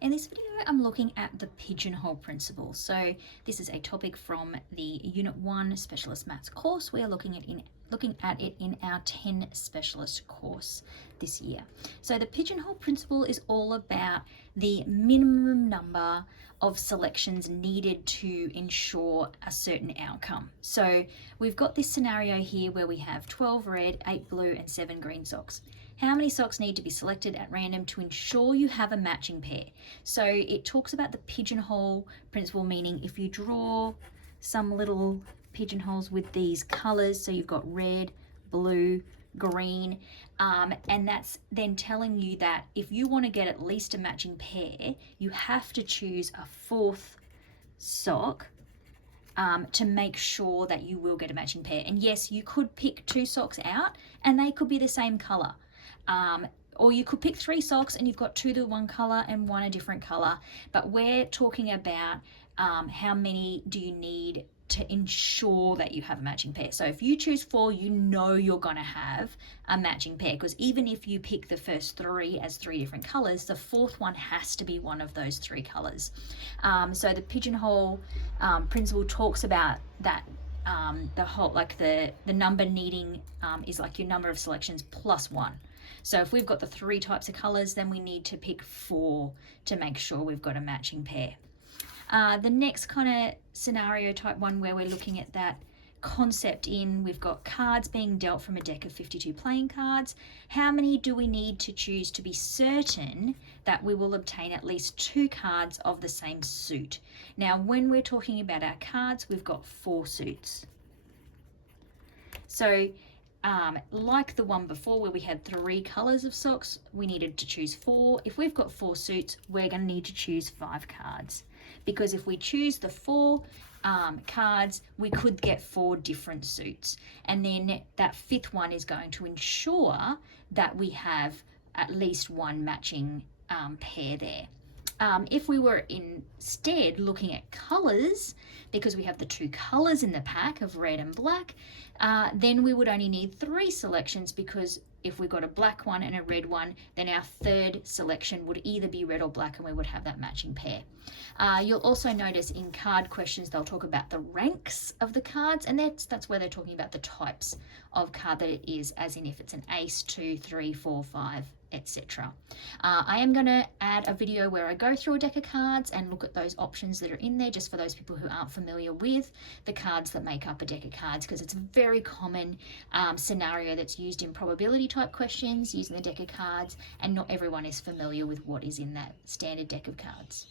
In this video, I'm looking at the pigeonhole principle. So this is a topic from the Unit 1 Specialist Maths course. We are looking at it in our 10 specialist course this year. So the pigeonhole principle is all about the minimum number of selections needed to ensure a certain outcome. So we've got this scenario here where we have 12 red, 8 blue and 7 green socks. How many socks need to be selected at random to ensure you have a matching pair? So it talks about the pigeonhole principle, meaning if you draw some little pigeonholes with these colors, so you've got red, blue, green, and that's then telling you that if you want to get at least a matching pair, you have to choose a fourth sock to make sure that you will get a matching pair. And yes, you could pick 2 socks out and they could be the same color. Or you could pick 3 socks and you've got 2 to one color and 1 a different color. But we're talking about how many do you need to ensure that you have a matching pair. So if you choose 4, you know you're going to have a matching pair, because even if you pick the first 3 as 3 different colors, the 4th one has to be one of those 3 colors. So the pigeonhole principle talks about that. The whole, like the number needing is like your number of selections plus 1. So if we've got the 3 types of colors, then we need to pick 4 to make sure we've got a matching pair. The next kind of scenario, type 1, where we're looking at that concept we've got cards being dealt from a deck of 52 playing cards. How many do we need to choose to be certain that we will obtain at least 2 cards of the same suit? Now, when we're talking about our cards, we've got 4 suits. So like the one before where we had 3 colors of socks, we needed to choose 4. If we've got 4 suits, we're going to need to choose 5 cards, because if we choose the 4 cards, we could get 4 different suits, and then that 5th one is going to ensure that we have at least 1 matching pair there. If we were instead looking at colors, because we have the 2 colors in the pack of red and black, then we would only need 3 selections, because if we've got a black one and a red one, then our 3rd selection would either be red or black, and we would have that matching pair. You'll also notice in card questions they'll talk about the ranks of the cards, and that's where they're talking about the types of card that it is, as in if it's an ace, 2, 3, 4, 5, etc. I am going to add a video where I go through a deck of cards and look at those options that are in there, just for those people who aren't familiar with the cards that make up a deck of cards, because it's a very common scenario that's used in probability type questions using the deck of cards, and not everyone is familiar with what is in that standard deck of cards.